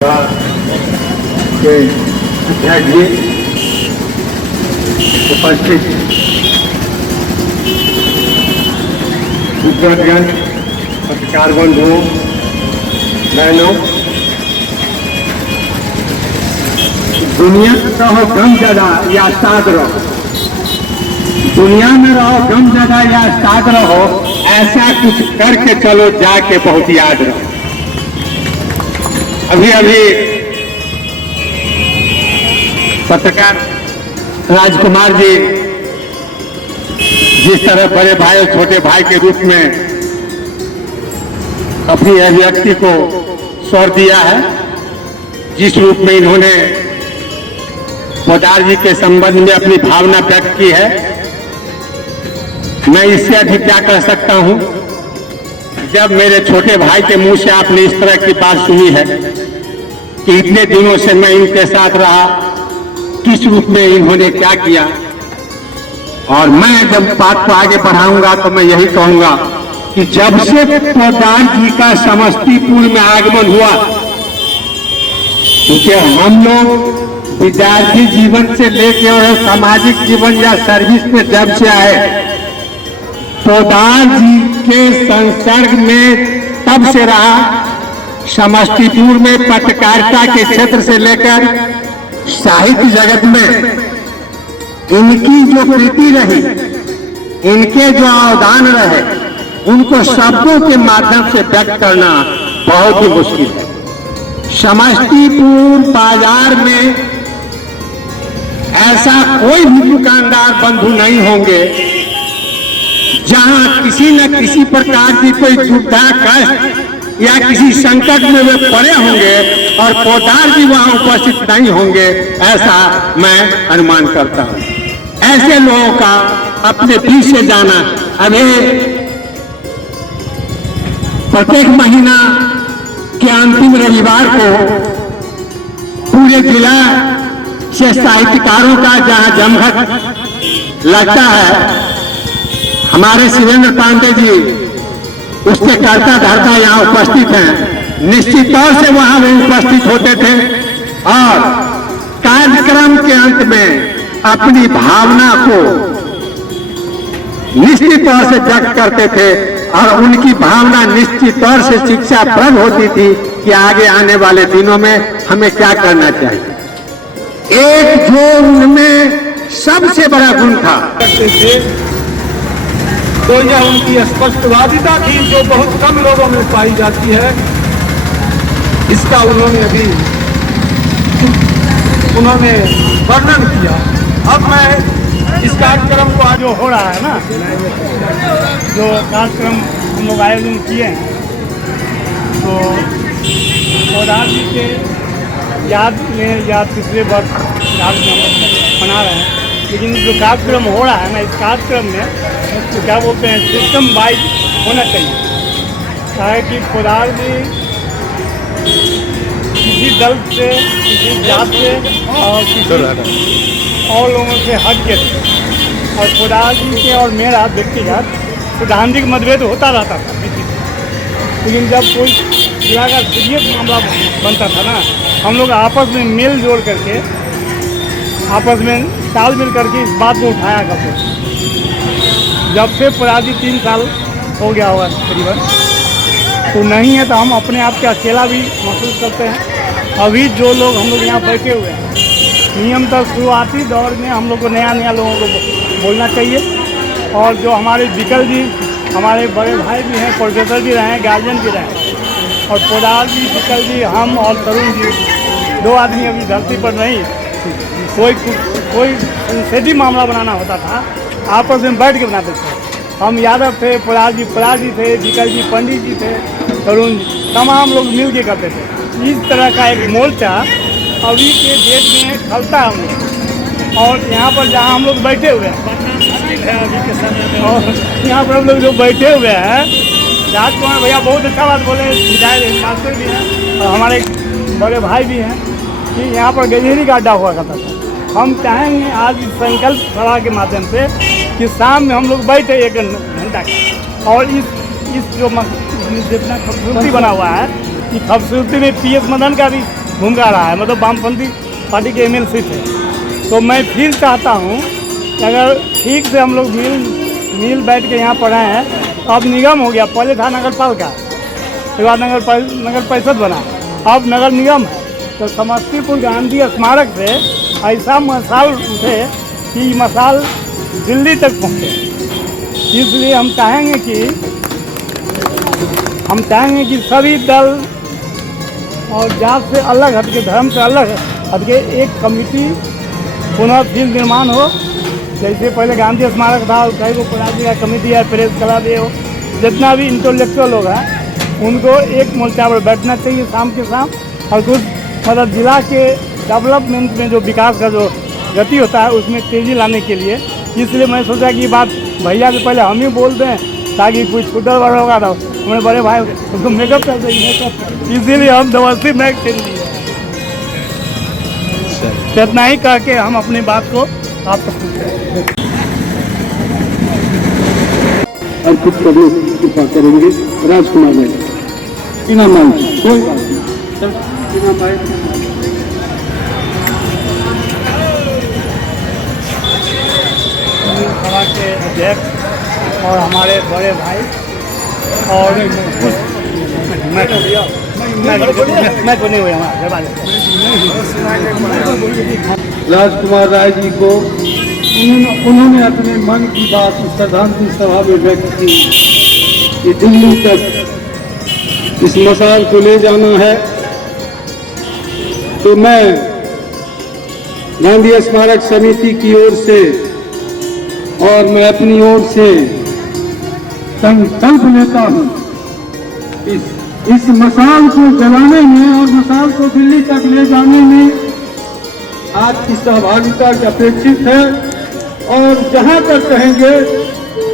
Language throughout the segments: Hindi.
के अध्यक्ष जी, उपस्थित विद्यार्थीगण, पत्रकार बंधुओं, बहनों, दुनिया में रहो गम ज्यादा या साथ रहो, दुनिया में रहो गम ज्यादा या साथ रहो, ऐसा कुछ करके चलो जाके बहुत याद रहो। अभी अभी पत्रकार राजकुमार जी जिस तरह बड़े भाई और छोटे भाई के रूप में अपनी अभिव्यक्ति को स्वर दिया है, जिस रूप में इन्होंने पोदार जी के संबंध में अपनी भावना व्यक्त की है, मैं इससे अधिक क्या कह सकता हूं। जब मेरे छोटे भाई के मुंह से आपने इस तरह की बात सुनी है कि इतने दिनों से मैं इनके साथ रहा, किस रूप में इन्होंने क्या किया, और मैं जब बात को आगे बढ़ाऊंगा तो मैं यही कहूंगा कि जब से पोदार जी का समस्तीपुर में आगमन हुआ, क्योंकि हम लोग विद्यार्थी जीवन से लेकर और सामाजिक जीवन या सर्विस में जब से आए, पोदार जी के संसर्ग में तब से रहा। समस्तीपुर में पत्रकारिता के क्षेत्र से लेकर साहित्य जगत में इनकी जो कृति रही, इनके जो अवदान रहे, उनको शब्दों के माध्यम से व्यक्त करना बहुत ही मुश्किल है। समस्तीपुर बाजार में ऐसा कोई भी दुकानदार बंधु नहीं होंगे जहां किसी न किसी प्रकार की कोई दुविधा, कष्ट या किसी संकट में वे पड़े होंगे और पोदार जी वहां उपस्थित नहीं होंगे, ऐसा मैं अनुमान करता हूं। ऐसे लोगों का अपने बीच से जाना, अभी प्रत्येक महीना के अंतिम रविवार को पूरे जिला से साहित्यकारों का जहां जमघट लगता है, हमारे शिवेंद्र पांडे जी उसके कर्ता धर्ता यहाँ उपस्थित हैं। निश्चित तौर से वहां वे उपस्थित होते थे और कार्यक्रम के अंत में अपनी भावना को निश्चित तौर से व्यक्त करते थे और उनकी भावना निश्चित तौर से शिक्षाप्रद होती थी कि आगे आने वाले दिनों में हमें क्या करना चाहिए। एक जो उनमें सबसे बड़ा गुण था, तो यह उनकी स्पष्टवादिता थी, जो बहुत कम लोगों में पाई जाती है। इसका उन्होंने वर्णन किया। अब मैं इस कार्यक्रम को आज जो हो रहा है ना, जो कार्यक्रम हम लोग आयोजन किए हैं, तो पोदार जी के याद में या पिछले वर्ष याद में हम लोग मना रहे हैं। लेकिन जो कार्यक्रम हो रहा है ना, इस कार्यक्रम में तो क्या बोलते हैं, सिस्टम वाइज होना चाहिए। ताकि पोदार जी किसी दल से, किसी जात से और किसी और लोगों से हट के थे। और पोदार जी के और मेरा व्यक्तिगत सिद्धांतिक मतभेद होता रहता था, लेकिन जब कोई जिला का सीरियस मामला बनता था ना, हम लोग आपस में मेल जोड़ करके, आपस में तालमेल करके इस बात को उठाया करते थे। जब से पोदार जी 3 साल हो गया होगा तकरीबन, तो नहीं है तो हम अपने आप के अकेला भी महसूस करते हैं। अभी जो लोग हम लोग यहाँ बैठे हुए हैं, नियमतः शुरुआती दौर में हम लोग को नया लोगों को बोलना चाहिए। और जो हमारे विकल जी, हमारे बड़े भाई भी हैं, प्रोफेसर भी रहे हैं, गार्जियन भी रहे, और पोदार जी, विकल जी, हम और तरुण जी, 2 आदमी अभी धरती पर नहीं। कोई सेठी मामला बनाना होता था, आपस में बैठ के बनाते थे। हम यादव थे, पोदार जी थे, विकल जी पंडित जी थे, तरुण जी, तमाम लोग मिल के करते थे। इस तरह का एक मोर्चा अभी के डेट में खलता है हम लोग। और यहाँ पर जहाँ हम लोग बैठे हुए हैं अभी के समय में, और यहाँ पर हम लोग जो बैठे हुए हैं, राजकुमार भैया बहुत अच्छा बात बोले, विधायक मास्टर भी हैं और हमारे बड़े भाई भी हैं, कि यहाँ पर गंजेरी का अड्डा हुआ करता था। हम चाहेंगे आज इस संकल्प सभा के माध्यम से कि शाम में हम लोग बैठे 1 घंटा और इस जो जितना खूबसूरती बना हुआ है, कि खूबसूरती में PS मदन का भी भूमिका रहा है, मतलब वामपंथी पार्टी के MLC थे। तो मैं फिर चाहता हूँ कि अगर ठीक से हम लोग मिल बैठ के यहाँ पर आए हैं। अब निगम हो गया, पहले था नगर पालिका, उसके बाद नगर परिषद बना, अब नगर निगम है। तो समस्तीपुर गांधी स्मारक से ऐसा मसाल उठे कि मसाल दिल्ली तक पहुँचे। इसलिए हम चाहेंगे कि सभी दल और जात से अलग हटके, धर्म से अलग हटके एक कमेटी पुनः फिर निर्माण हो। जैसे पहले गांधी स्मारक था, चाहे वो पराजी का कमेटी है, प्रेस क्लब हो, जितना भी इंटेलेक्चुअल लोग हैं उनको एक मोर्चा पर बैठना चाहिए शाम के शाम। और कुछ मतलब जिला के डेवलपमेंट में जो विकास का जो गति होता है उसमें तेज़ी लाने के लिए। इसलिए मैं सोचा कि ये बात भैया से पहले हम ही बोल दें, ताकि कोई छुट्टर बड़ा होगा तो हमारे बड़े भाई उसको मेकअप कर देंगे। इसीलिए हम व्यवस्थित मैक चल दिए। इतना ही कह के हम अपनी बात को आप तक अर्पित करने की कृपा करेंगे राजकुमार भाई। इनाम कोई बात नहीं, इनाम सभा के अध्यक्ष और हमारे बड़े भाई और मैं तो नहीं हुई हमारा राजकुमार राय जी को उन्होंने अपने मन की बात श्रद्धांजलि सभा में व्यक्त की कि दिल्ली तक इस मसाल को ले जाना है। तो मैं गांधी स्मारक समिति की ओर से और मैं अपनी ओर से संकल्प लेता हूं इस मसाल को जलाने में और मसाल को दिल्ली तक ले जाने में आपकी सहभागिता अपेक्षित है। और जहां तक कहेंगे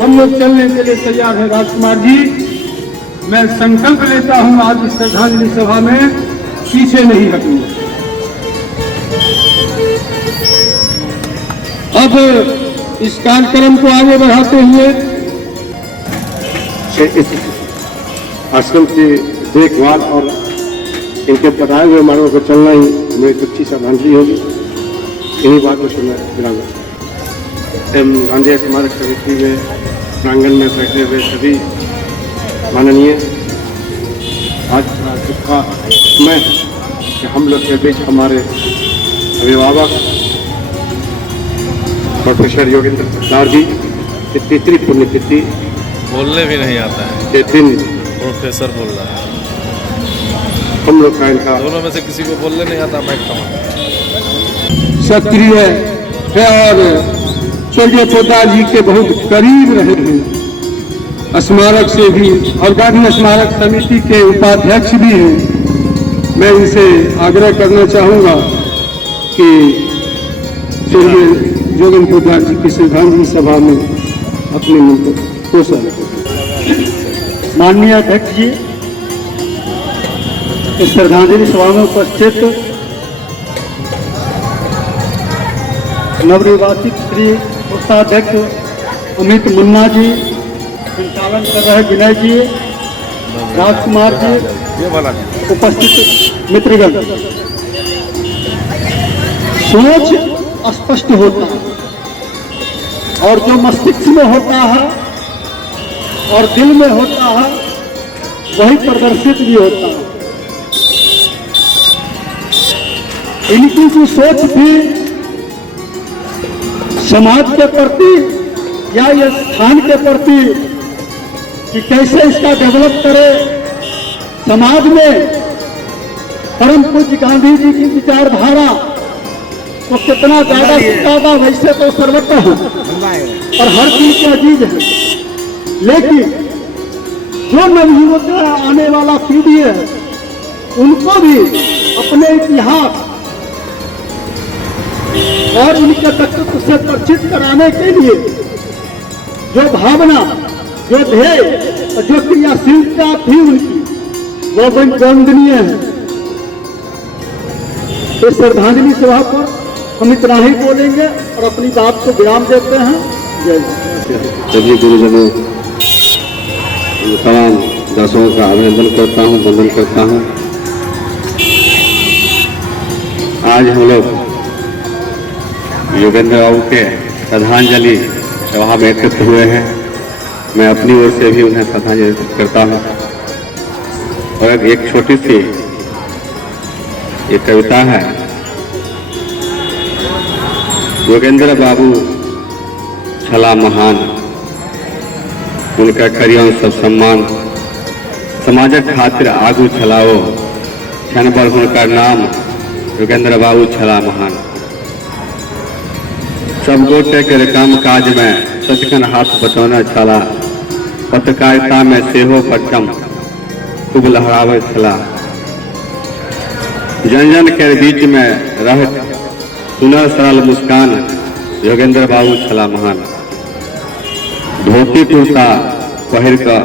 हम लोग चलने के लिए तैयार हैं। राजकुमार जी, मैं संकल्प लेता हूं आज इस श्रद्धांजलि सभा में पीछे नहीं हटूंगा। अब इस कार्यक्रम को आगे बढ़ाते हुए आश्रम की देखभाल और इनके बताए हुए मार्गों पर चलना ही मेरी अच्छी श्रद्धांजलि होगी। इन्हीं बातों से मैं विराम। गांधी स्मारक समिति में प्रांगण में बैठे हुए सभी माननीय, आज का समय कि हम लोग के बीच हमारे अभिभावक प्रोफेसर योगेंद्र सरदार जी की तीसरी पुण्यतिथि, बोलने भी नहीं आता है, के दिन प्रोफेसर बोल रहा है। हम लोग का इनका दोनों में से किसी को बोलने नहीं आता, मैं सक्रिय है और स्वर्गीय पोदार जी के बहुत करीब रहे हैं, स्मारक से भी और गांधी स्मारक समिति के उपाध्यक्ष भी हैं। मैं इनसे आग्रह करना चाहूँगा कि स्वर्गीय योगेंद्र पोदार जी की श्रद्धांजलि सभा में अपने मन को माननीय अध्यक्ष जी, इस श्रद्धांजलि सभा में उपस्थित नवनिर्वाचित श्री कोषाध्यक्ष अमित मुन्ना जी, संचालन कर रहे विनय जी, राजकुमार जी, उपस्थित मित्रगण। सोच स्पष्ट होता है और जो मस्तिष्क में होता है और दिल में होता है वही प्रदर्शित भी होता है। इनकी जो सोच थी समाज के प्रति या ये स्थान के प्रति कि कैसे इसका डेवलप करे, समाज में परम पूज्य गांधी जी की विचारधारा तो कितना ज्यादा से ज्यादा वैसे तो सर्वत्र है और हर चीज के अजीज है, लेकिन जो नवयुवक आने वाला पीढ़ी है उनको भी अपने इतिहास और उनके तत्व से परिचित कराने के लिए जो भावना, जो ध्येय और जो क्रियाशीलता थी उनकी, वो वंदनीय है। इस श्रद्धांजलि सभा पर हम इतना ही बोलेंगे और अपनी बात को विराम देते हैं। जय सभी गुरुजनों, तमाम दासों का अभिनंदन करता हूँ, वंदन करता हूँ। आज हम लोग योगेंद्र बाबू के श्रद्धांजलि सभा में एकत्र हुए हैं। मैं अपनी ओर से भी उन्हें श्रद्धांजलि करता हूँ। और एक छोटी सी एक कविता है। योगेंद्र बाबू छला महान, उनका करियो सब सम्मान, समाजक खातिर आगू छलाओ, क्षण भर हुनकर नाम योगेंद्र बाबू छला महान। सब गोटे के काम काज में सचखन हाथ बटौना छला, पत्रकारिता में सेहो परचम खूब लहरावे छला। जन जन के बीच में रह सुनर सरल मुस्कान, योगेंद्र बाबू छला महान। धोती कुर्ता पहिर कर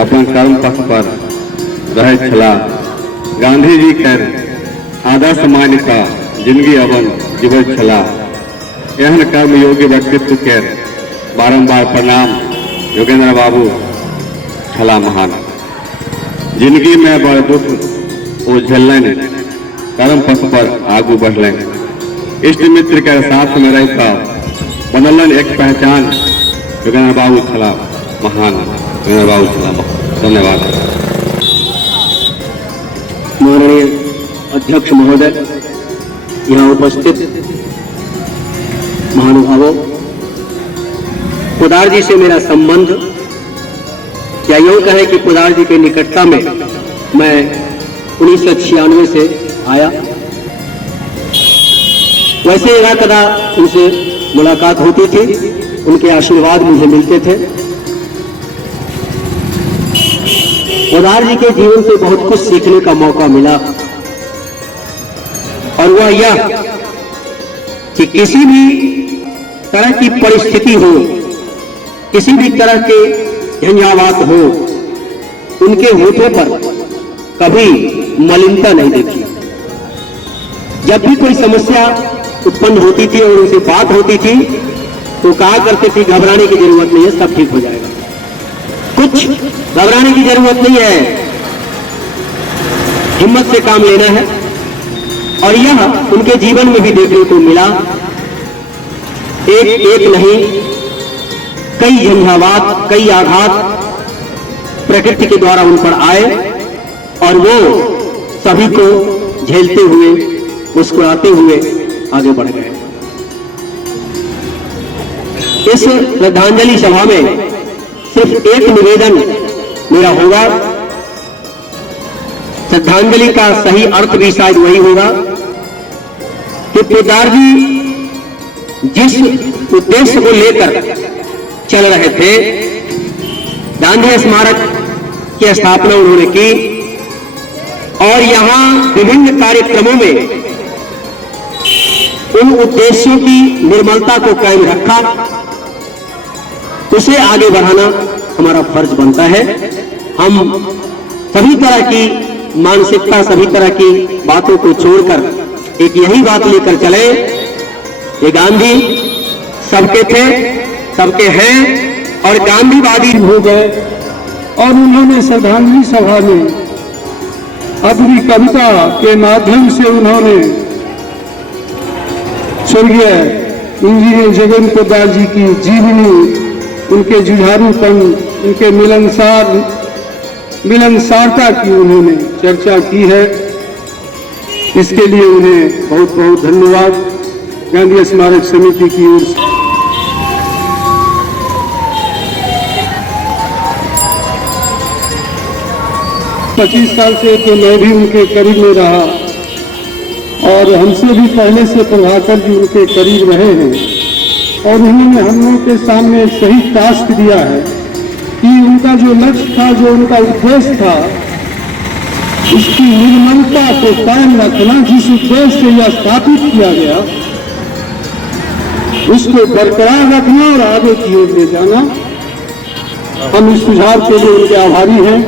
अपन कर्म पथ पर रहे छला। गांधी जी के आदर्श मान का जिंदगी अवन जीवन छला। एहन कर्म योग्य व्यक्तित्व के बारंबार प्रणाम, योगेंद्र बाबू छला महान। जिंदगी में बड़ दुख वो झेलन, कर्म पथ पर आगू बढ़लन। इष्ट मित्र के साथ में रहकर बनलन एक पहचान, योगेंद्र बाबू छला महान। योगेंद्र बाबू छला महान। धन्यवाद। माननीय अध्यक्ष महोदय, यहाँ उपस्थित महानुभावों, पोदार जी से मेरा संबंध, या यूँ कहें कि पोदार जी के निकटता में मैं 1996 से आया। वैसे यदा कदा उनसे मुलाकात होती थी, उनके आशीर्वाद मुझे मिलते थे। पोदार जी के जीवन से बहुत कुछ सीखने का मौका मिला, और वह यह कि किसी भी तरह की परिस्थिति हो, किसी भी तरह के झंझावात हो, उनके होठों पर कभी मलिनता नहीं देखी। जब भी कोई समस्या उत्पन्न होती थी और उनसे बात होती थी तो कहा करते थे घबराने की जरूरत नहीं है, सब ठीक हो जाएगा, कुछ घबराने की जरूरत नहीं है, हिम्मत से काम लेना है। और यह उनके जीवन में भी देखने को मिला। एक नहीं, कई झंझावात, कई आघात प्रकृति के द्वारा उन पर आए, और वो सभी को झेलते हुए, मुस्कुराते हुए आगे बढ़ गए। इस श्रद्धांजलि सभा में सिर्फ एक निवेदन मेरा होगा। श्रद्धांजलि का सही अर्थ भी शायद वही होगा कि पोदार जी जिस उद्देश्य को लेकर चल रहे थे, गांधी स्मारक की स्थापना उन्होंने की, और यहां विभिन्न कार्यक्रमों में उन उद्देश्यों की निर्मलता को कायम रखा, उसे आगे बढ़ाना हमारा फर्ज बनता है। हम सभी तरह की मानसिकता, सभी तरह की बातों को छोड़कर एक यही बात लेकर चले कि गांधी सबके थे, सबके हैं, और गांधीवादी हो गए। और उन्होंने श्रद्धांजलि सभा में अपनी कविता के माध्यम से उन्होंने स्वर्गीय इंजीनियर जगन पोदार जी की जीवनी, उनके जुझारूपन, उनके मिलनसारता की उन्होंने चर्चा की है। इसके लिए उन्हें बहुत बहुत धन्यवाद गांधी स्मारक समिति की ओर से। 25 साल से तो मैं भी उनके करीब में रहा, और हमसे भी पहले से प्रभाकर जी उनके करीब रहे हैं। और उन्होंने हम लोगों के सामने एक सही टास्क दिया है कि उनका जो लक्ष्य था, जो उनका उद्देश्य था, उसकी निर्मलता को कायम रखना, जिस उद्देश्य से यह स्थापित किया गया उसको बरकरार रखना और आगे की ओर ले जाना। हम इस सुझाव के लिए उनके आभारी हैं।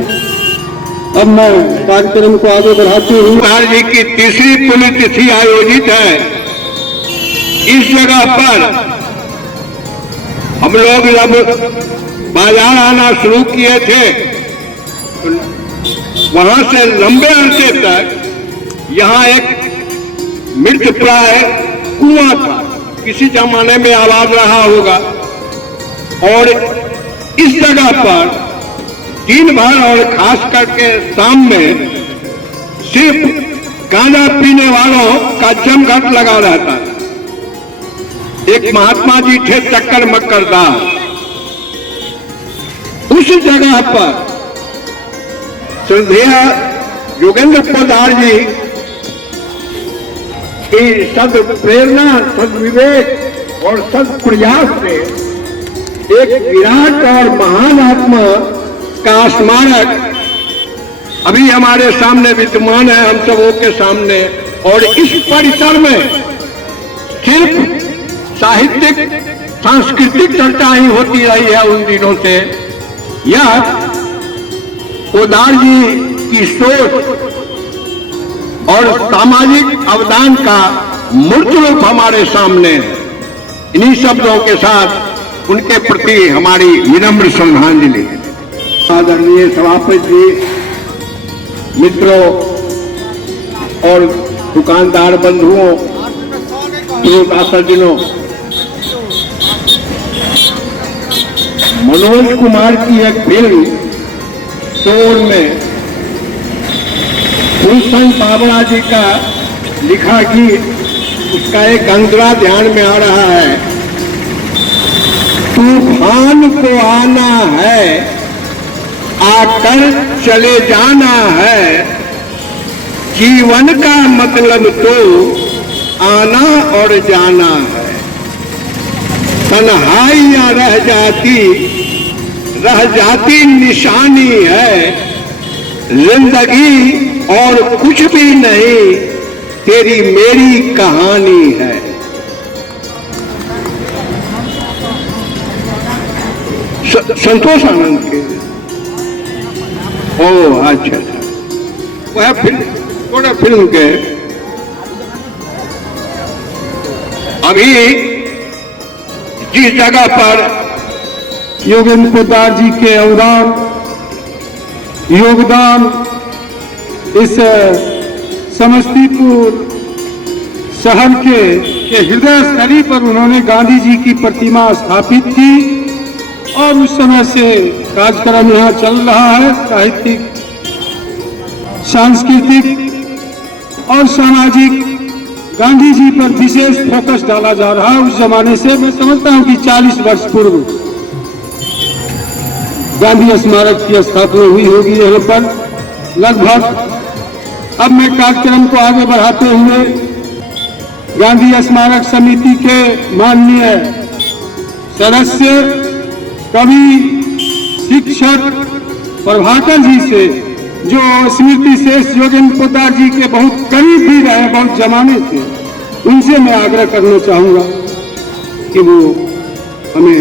अब मैं कार्यक्रम को आगे बढ़ाते हुए, पोदार जी की तीसरी पुण्यतिथि आयोजित है। इस जगह पर हम लोग जब बाजार आना शुरू किए थे, वहां से लंबे अरसे तक यहाँ एक मृतप्राय कुआं था, किसी जमाने में आबाद रहा होगा। और इस जगह पर दिन भर और खास करके शाम में सिर्फ गांजा पीने वालों का जमघट लगा रहता था। एक महात्मा जी थे चक्कर मक्कर दास, उस जगह पर श्रद्धेय योगेंद्र पोद्दार जी की सद प्रेरणा, सद विवेक और सद प्रयास से एक विराट और महान आत्मा का स्मारक अभी हमारे सामने विद्यमान है, हम सबों के सामने। और इस परिसर में सिर्फ साहित्यिक सांस्कृतिक चर्चा ही होती रही है उन दिनों से। यह पोद्दार जी की सोच और सामाजिक अवदान का मूर्त रूप हमारे सामने है। इन्हीं शब्दों के साथ उनके प्रति हमारी विनम्र श्रद्धांजलि। आदरणीय सभापति जी, मित्रों और दुकानदार बंधुओं, प्रियजनों, मनोज कुमार की एक फिल्म शोर में भूषण बाबरा जी का लिखा गीत, उसका एक अंतरा ध्यान में आ रहा है। तूफान को आना है, आकर चले जाना है, जीवन का मतलब तो आना और जाना है। तन्हाइयां रह जाती निशानी है, जिंदगी और कुछ भी नहीं, तेरी मेरी कहानी है। संतोष आनंद के अच्छा, वह फिल्म के अभी जिस जगह पर योगेंद्र पोद्दार जी के योगदान इस समस्तीपुर शहर के हृदय स्थली पर उन्होंने गांधी जी की प्रतिमा स्थापित की और उस समय से कार्यक्रम यहाँ चल रहा है। साहित्यिक, सांस्कृतिक और सामाजिक गांधी जी पर विशेष फोकस डाला जा रहा है। उस जमाने से मैं समझता हूँ कि 40 वर्ष पूर्व गांधी स्मारक की स्थापना हुई होगी यहाँ पर लगभग। अब मैं कार्यक्रम को आगे बढ़ाते हुए गांधी स्मारक समिति के माननीय सदस्य, कवि, शिक्षक प्रभाकर जी से, जो स्मृति शेष योगेंद्र पोद्दार जी के बहुत करीब भी रहे, बहुत जमाने से, उनसे मैं आग्रह करना चाहूँगा कि वो हमें